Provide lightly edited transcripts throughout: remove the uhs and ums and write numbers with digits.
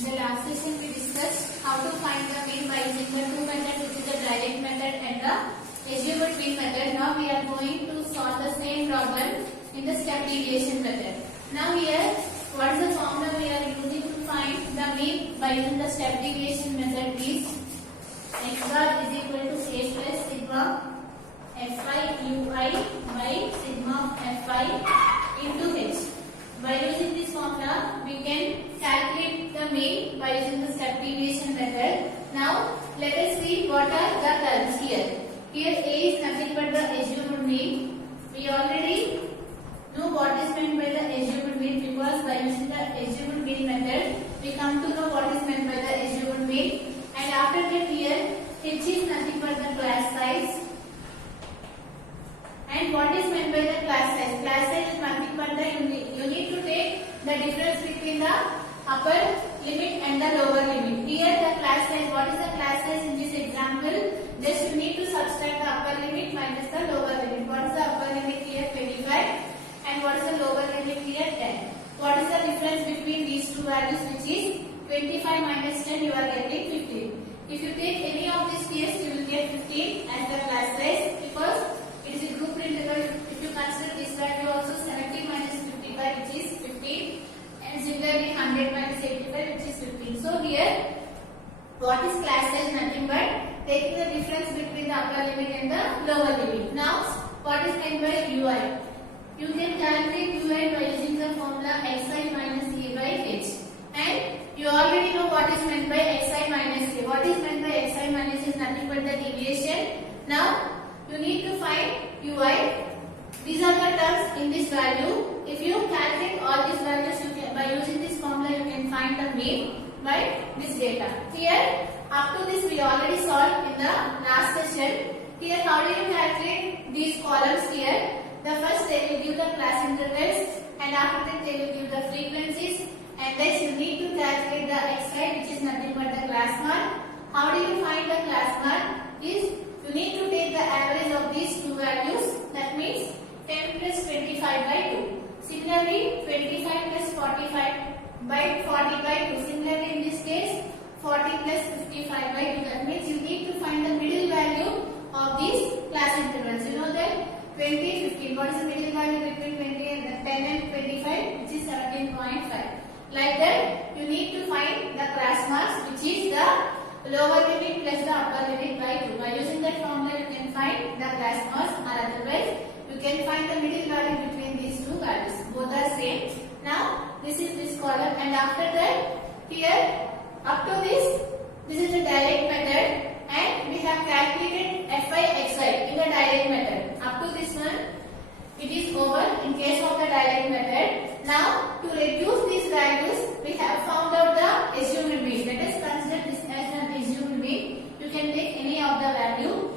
In the last session we discussed how to find the mean by using the two methods, which is the direct method and the assumed mean method. Now we are going to solve the same problem in the step deviation method. Now here, what is the formula we are using to find the mean by using the step deviation method is x bar is equal to a plus sigma fi ui by sigma fi into h. By using this formula, we can calculate the mean by using the step deviation method. Now, let us see what are the terms here. Here A is nothing but the assumed mean. We already know what is meant by the assumed mean because by using the assumed mean method, we come to know what is meant by the assumed mean. And after that here, H is nothing but the class size. And what is meant by the class size? Class size is nothing but the you need to take the difference between the upper limit and the lower limit. Here the class size, what is the class size in this example? Just you need to subtract the upper limit minus the lower limit. What is the upper limit here? 25. And what is the lower limit here? 10. What is the difference between these two values, which is 25 minus 10, you are getting 15. If you take any of these case, you will get 15 as the class size because it is a group interval. If you consider this value also 70 minus 55, which is 15, and similarly 100 minus 85, which is 15. So here, what is class size? Nothing but taking the difference between the upper limit and the lower limit. Now, what is meant by ui? You can calculate ui by using the formula xi minus a by h. And you already know what is meant by xi minus a. What is meant by xi minus is nothing but the deviation. Now, you need to find ui. These are the terms in this value. If you calculate all these values, you can, by using this formula, you can find the mean by this data. Here, up to this we already solved in the last session. Here, how do you calculate these columns here? The first they will give the class intervals, and after that they will give the frequencies, and then you need to calculate the xi, which is nothing but the class mark. How do you find the class mark? Is you need to take the average of these two values. That means 10 plus 25 by 2. Similarly, 25 plus 45 by 40 by 2. Similarly, in this case, 40 plus 55 by 2. That means you need to find the middle value of these class intervals. You know that 20, 15. What is the middle value between 20 and 10 and 25? Which is 17.5. Like that, you need to find the class marks, which is the lower limit plus the upper limit by 2. By using that formula, you can find the class marks, or otherwise, you can find the middle value between these two values. Both are same. Now, this is this column, and after that, here, up to this is the direct method, and we have calculated fi xi in the direct method. Up to this one, it is over in case of the direct method. Now, to reduce these values, we have found out the assumed mean. Let us consider this as an assumed mean. You can take any of the value.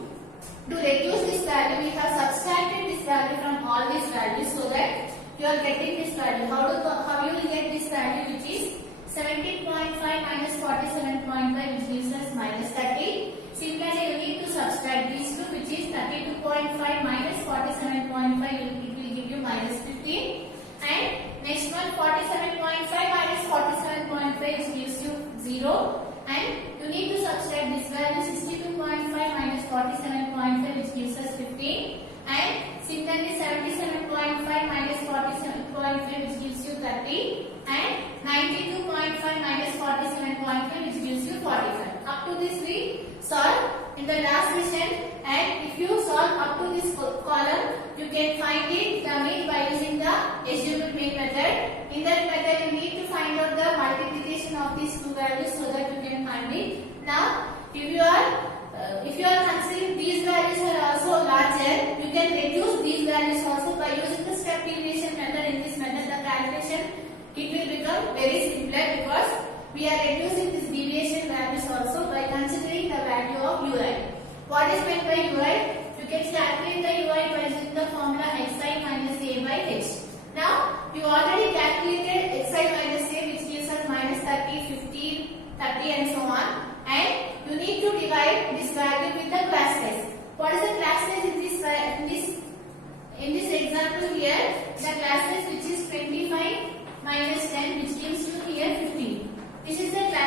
To reduce this value, we have subtracted this value from all these values so that you are getting this value. How you will get this value, which is 17.5 minus 47.5, which gives us minus 30. Similarly, you need to subtract these two, which is 32.5 minus 47.5, it will give you minus 15. And next one, 47.5 minus 47.5, which gives you 0. And you need to subtract this value 62.5 minus 47.5, which gives us 15. And similarly 77.5 minus 47.5, which gives you 30. And 92.5 minus 47.5, which gives you 45. Up to this we solve in the last session, and if you solve up to this column, you can find it the mean by using the assumed mean method. In that method, you need to find out the multiplication of these two values so that you can find it. Now, if you are considering these values are also larger, you can reduce these values also by using the step deviation method. In this method, the calculation it will become very simpler because we are reducing this deviation values also by considering the value of ui. What is meant by ui? You can calculate the ui by using the formula xi minus a by h. Now, you already calculated xi minus a, which gives us minus 30, 15, 30 and so on. And you need to divide this value with the class size. What is the class size in this example here? The class size, which is 25 minus 10, which gives you here 15. This is the class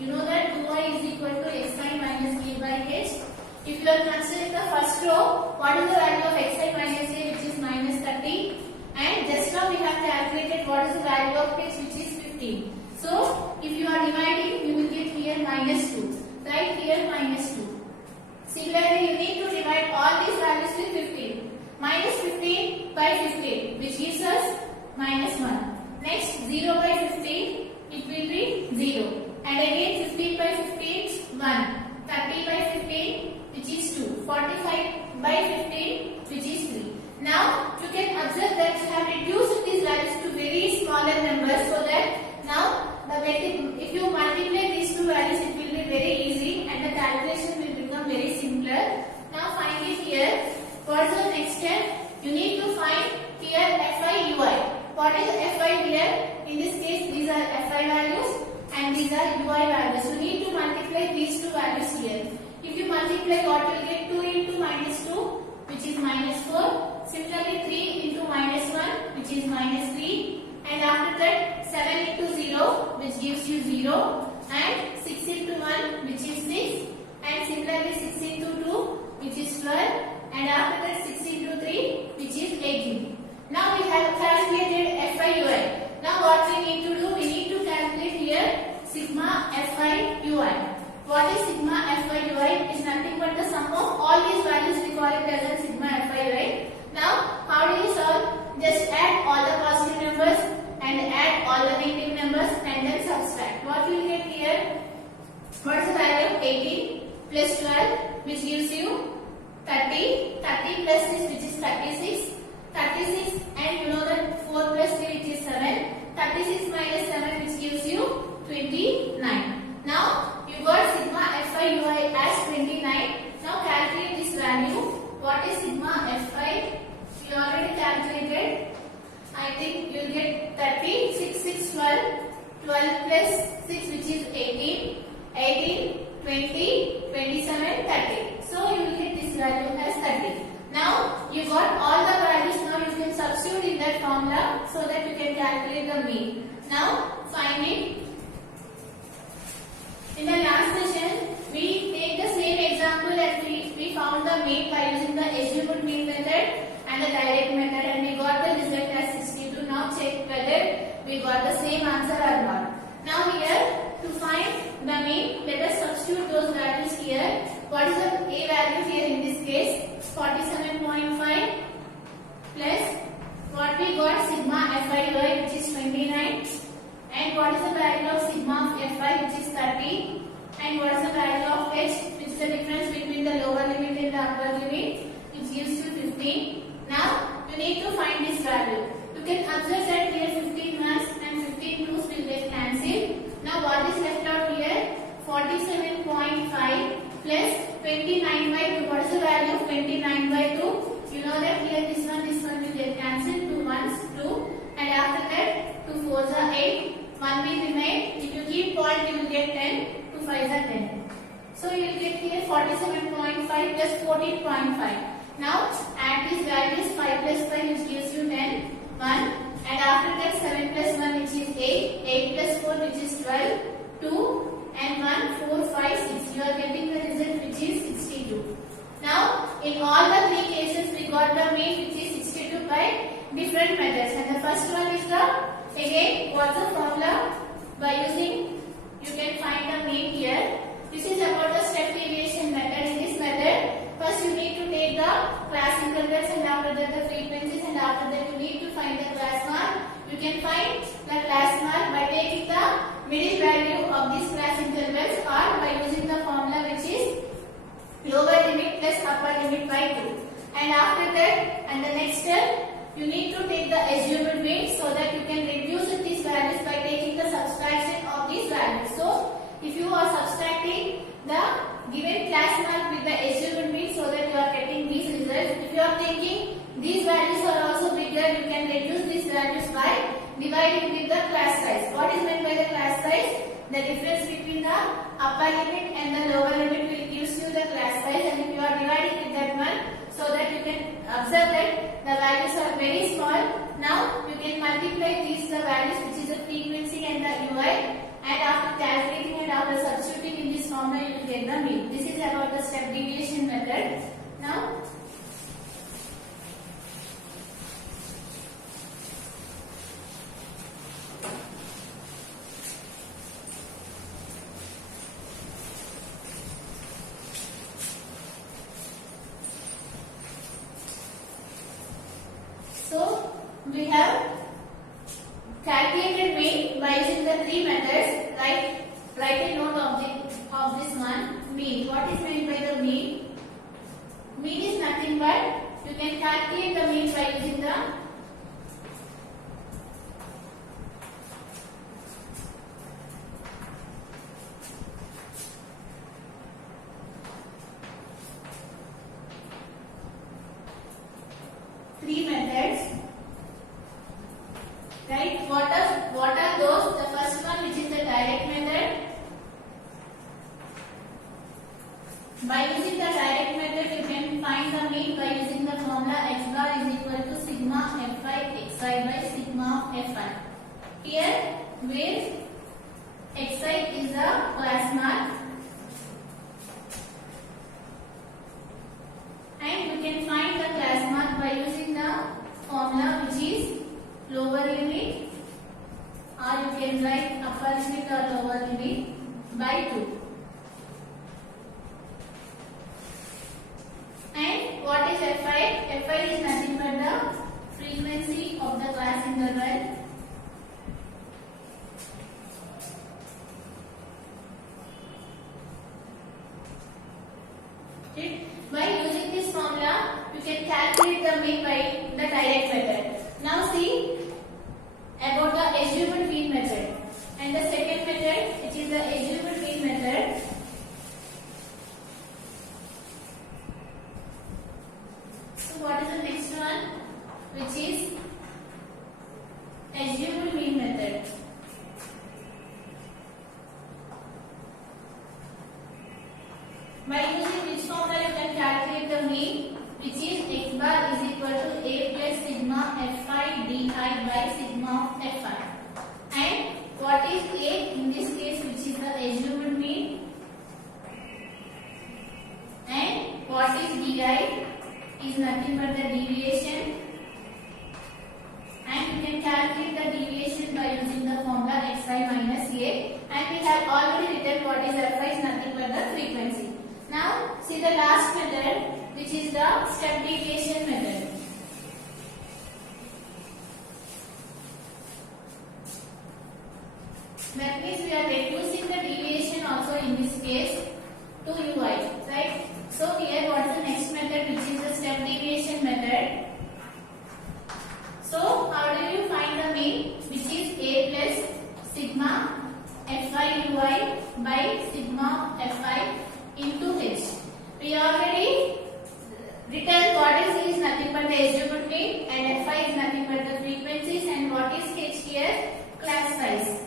You know that 2y is equal to xi minus a by h. If you are considering the first row, what is the value of xi minus a, which is minus 30, and just now we have calculated what is the value of h, which is 15. So if you are dividing, you will get here minus 2. Write here minus 2. Similarly, you need to divide all these values with 15. Minus 15 by 15, which gives us minus 1. Next, 0 by 15, it will be 0. And again 15 by 15, 1. 30 by 15, which is 2. 45 by 15, which is 3. Now, you can observe that you have reduced these values to very smaller numbers, so that now if you multiply these two values, it will be very easy and the calculation will become very simpler. Now find it here. What is the next step? You need to find here fi ui. What is fi here? In this case, these are fi values and these are ui values. You need to multiply these two values here. If you multiply, what will get? 2 into minus 2, which is minus 4. Similarly, 3 into minus 1, which is minus 3. And after that, 7 into 0, which gives you 0. And 6 into 1, which is 6. And similarly, 6 into 2, which is 12. And after that, 6 into 3, which is 18. Now we have calculated fi ui. Now what we need to do? We need to calculate here sigma fi ui. What is sigma fi ui? It is nothing but the sum of all these values. We call it as a sigma fi ui. Now, how do you solve? Just add all the positive numbers and add all the negative numbers and then subtract. What you will get here? What is the value of 18 plus 12, which gives you 30. 30 plus this, which is 36. 36, and you know that 4 plus 3, which is 7. 36 minus 7, which gives you 29. Now you got sigma fi ui as 29. Now calculate this value. What is sigma fi? You already calculated. I think you will get 30. 6, 6, 12. 12 plus 6, which is 18. 18, 20, 27, 30. So you will get this value as 30. Now you got all the values. Now you can substitute in that formula so that you can calculate the mean. Now find it. In the last session, we take the same example and we found the mean by using the assumed mean method and the direct method, and we got the result as 62. Now check whether we got the same answer or not. Now here, to find the mean, let us substitute those values here. What is the a value here in this case? 47.5 plus what we got sigma fi ui, which is 29, and what is the value of sigma of fi, which is 30, and what is the value of h, which is the difference between the lower limit and the upper limit, which gives you 15. Now you need to find this value. You can observe that here 15 ones and 15 twos will get cancelled. Now what is left out here? 47.5 plus 29 by 2. What is the value of 29 by 2? You know that here this one will get cancelled. 2 ones 2, and after that 2 fours are 8. 1 will remain. If you keep point, you will get 10. 2 fives are 10. So you will get here 47.5 plus 14.5. Now add these values. 5 plus 5, which gives you 10. 1, and after that 7 plus 1, which is 8. 8 plus 4, which is 12. 2 and 1, 4, 5, 6. You are getting the result, which is 62. Now in all the three cases, we got the mean, which is 62 by different methods. And the first one is the, again, what's the formula? By using, you can find the mean here. This is about the step deviation method. In this method, first you need to take the class intervals, and after that the frequencies, and after that you need to find the class mark. You can find the class mark by taking the middle value of these class intervals, or by using the formula, which is lower limit plus upper limit by 2. And after that, and the next step, you need to take the assumed mean, so that you can reduce these values by taking the subtraction of these values. So if you are subtracting the given class mark with the assumed mean, so that you are getting these results. If you are thinking these values are also bigger, you can reduce these values by dividing with the class size. What is meant by the class size? The difference between the upper limit and the lower limit will give you the class size, and if you are dividing with that one, so that you can observe that the values are very small. Now you can multiply these the values, which is the frequency and the ui, and after calculating and after we have calculated mean by using the three methods. Write a note of this one. Mean. What is meant by the mean? Mean is nothing but you can calculate the mean by using the three methods. Right? What are those? The first one, which is the direct method. By using the direct method, you can find the mean by using the formula x bar is equal to sigma fi xi by sigma fi. Here, where xi is the class mark, and you can find the class mark by using the formula which is lower limit, or you can write upper limit or lower limit by 2. And what is fi? Fi is nothing but the frequency of the class interval. By using this formula, you can calculate the mean by the direct method. Now see about the assumed mean method and the second method, which is the assumed mean method. So what is the next one, which is assumed mean method. By using which formula you can calculate the mean, which is x bar is equal to a plus sigma fi di by sigma fi. And what is a in this case, which is the assumed mean, and what is di is nothing but the deviation, and you can calculate the deviation by using the formula xi minus a, and we have already written what is fi is nothing but the frequency. Now see the last method, which is the step deviation method. That means we are reducing the deviation also in this case to ui, right? So here what is the next method, which is the step deviation method. So how do you find the mean, which is a plus sigma fi ui by sigma fi into h. We already written what is nothing but the assumed mean, and fi is nothing but the frequencies, and what is h here, class size.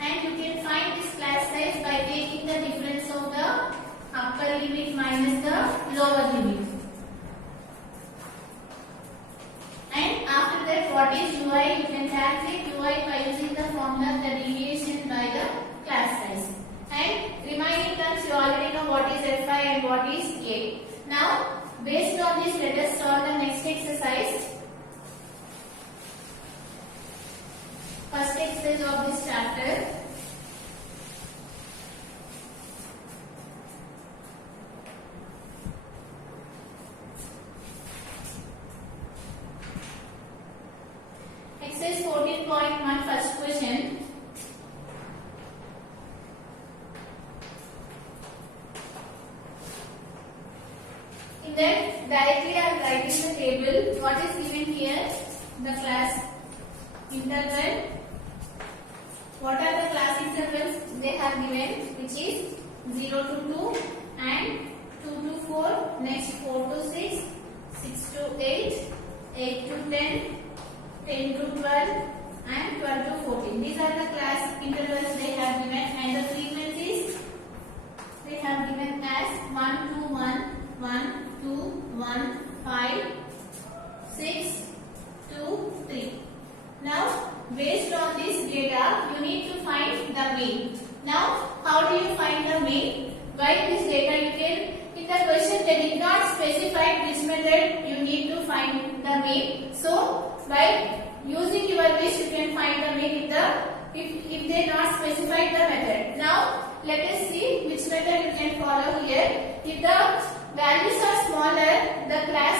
And you can find this class size by taking the difference of the upper limit minus the lower limit. And after that, what is ui? You can calculate ui by using the formula the deviation by the class size. And remaining terms, you already know what is fi and what is a. Now, based on this, let us solve the next exercise. First exercise of this chapter. Exercise 14.1, first question. In that, directly I am writing the table. What is given here? The class interval. What are the class intervals they have given? Which is 0 to 2 and 2 to 4, next 4 to 6, 6 to 8, 8 to 10, 10 to 12 and 12 to 14. These are the class intervals they have given, and the frequencies they have given as 1 to 1, 1, 2, 1, 5, 6, 2, 3. Now, based on this data, you need to find the mean. Now, how do you find the mean? By this data, you can, in the question they did not specify which method you need to find the mean. So, by using your wish, you can find the mean if they not specify the method. Now, let us see which method you can follow here. If the values are smaller, the class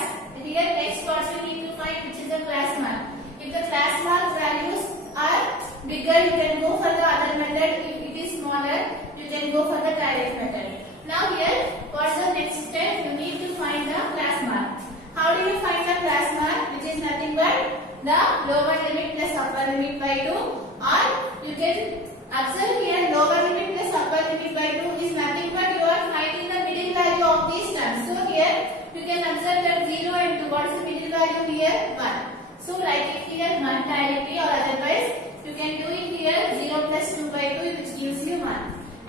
Here next what you need to find, which is the class mark. If the class mark values are bigger, you can go for the other method. If it is smaller, you can go for the direct method. Now here, what's the next step? You need to find the class mark. How do you find the class mark? Which is nothing but the lower limit plus upper limit by 2, or you can observe here lower limit plus upper limit by 2 is nothing but you are finding the middle value of these terms. So here you can observe that 0 and 2. What is the middle value here? 1. So write it here 1 directly, or otherwise you can do it here 0 plus 2 by 2, which gives you 1.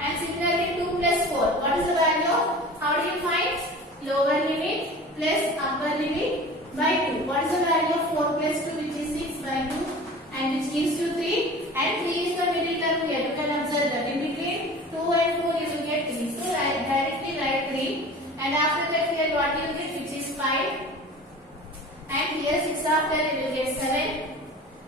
And similarly 2 plus 4. What is the value? How do you find? Lower limit plus upper limit by 2. What is the value of 4 plus 2, which is 6 by 2, and which gives you 3. And 3 is the middle term here. You can observe that in between 2 and 4 you will get 3. So directly write 3. And after that here what you will get, which is 5. And here 6 after you will get 7.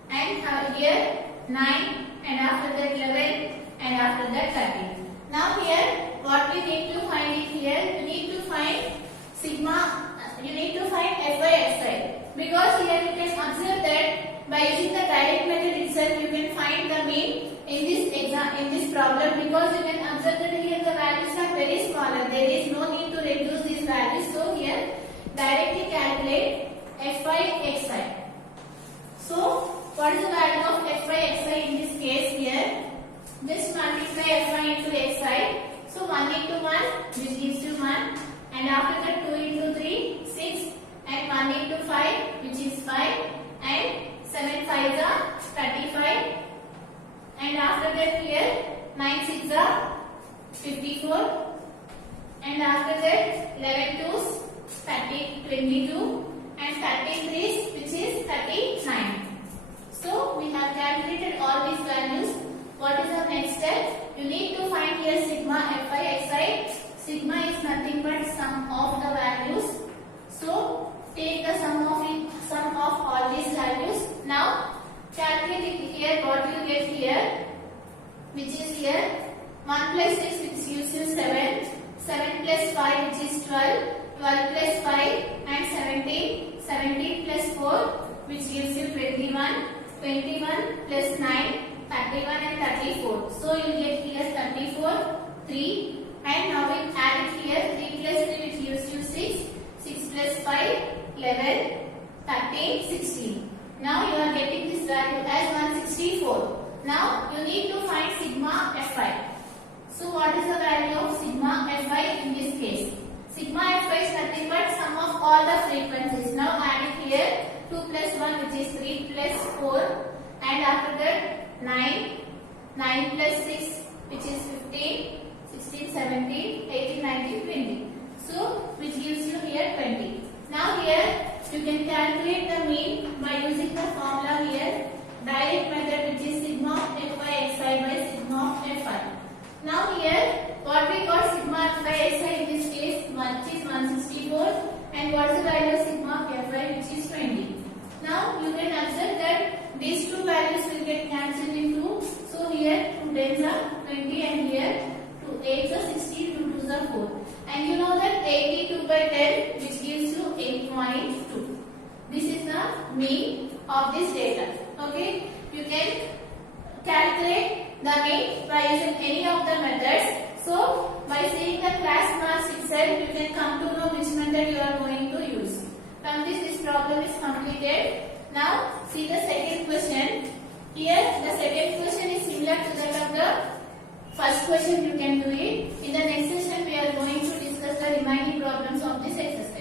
And here 9. And after that 11. And after that 13. Now here what we need to find it here, you need to find sigma. You need to find Fi xi, because here you can observe that by using the direct method itself you can find the mean in this problem, because you can observe that here the values are very smaller. There is no need to reduce these values. So here directly calculate Fi xi. So what is the value of Fi xi in this case here? Just multiply Fi into xi. So 1 into 1, which gives you 1. And after that 2 into 3, 6, and 1 into 5, which is 5, and 7 5s are 35, and after that here 9 6s are 54, and after that 11 2s 22, and 13 3s, which is 39. So we have calculated all these values. What is the next step? You need to find here sigma Fi xi. Sigma is nothing but sum of the values. So take the sum of all these values. Now calculate it here. What you get here, which is here 1 plus 6, which gives you 7. 7 plus 5, which is 12. 12 plus 5 and 17. 17 plus 4, which gives you 21. 21 plus 9, 31 and 34. So you get here 34, 3. And now we add it here 3 plus 3, which gives you 6. 6 plus 5, 11, 13, 16. Now you are getting this value as 164. Now you need to find sigma Fi. So what is the value of sigma Fi in this case? Sigma Fi is nothing but sum of all the frequencies. Now add it here 2 plus 1, which is 3 plus 4, and after that 9. 9 plus 6, which is 15. 16, 17, 18, 19, 20. So, which gives you here 20. Now here, you can calculate the mean by using the formula here, direct method, which is sigma of Fi xi by sigma of Fi. Now here, what we got sigma of Fi xi in this case, which is 164, and what is the value of sigma of Fi, which is 20. Now, you can observe that these two values will get cancelled in 2. So here, 2 tens are 20, and here 2 8s are 16, 2 2s are 4. And you know that 82 by 10, which gives you 8.2. This is the mean of this data. Okay, you can calculate the mean by using any of the methods. So by seeing the class marks itself, you can come to know which method you are going to use. From this problem is completed. Now see the second question. Here the second question is similar to that of the first question. You can do it. In the next session we are going to discuss the remaining problems of this exercise.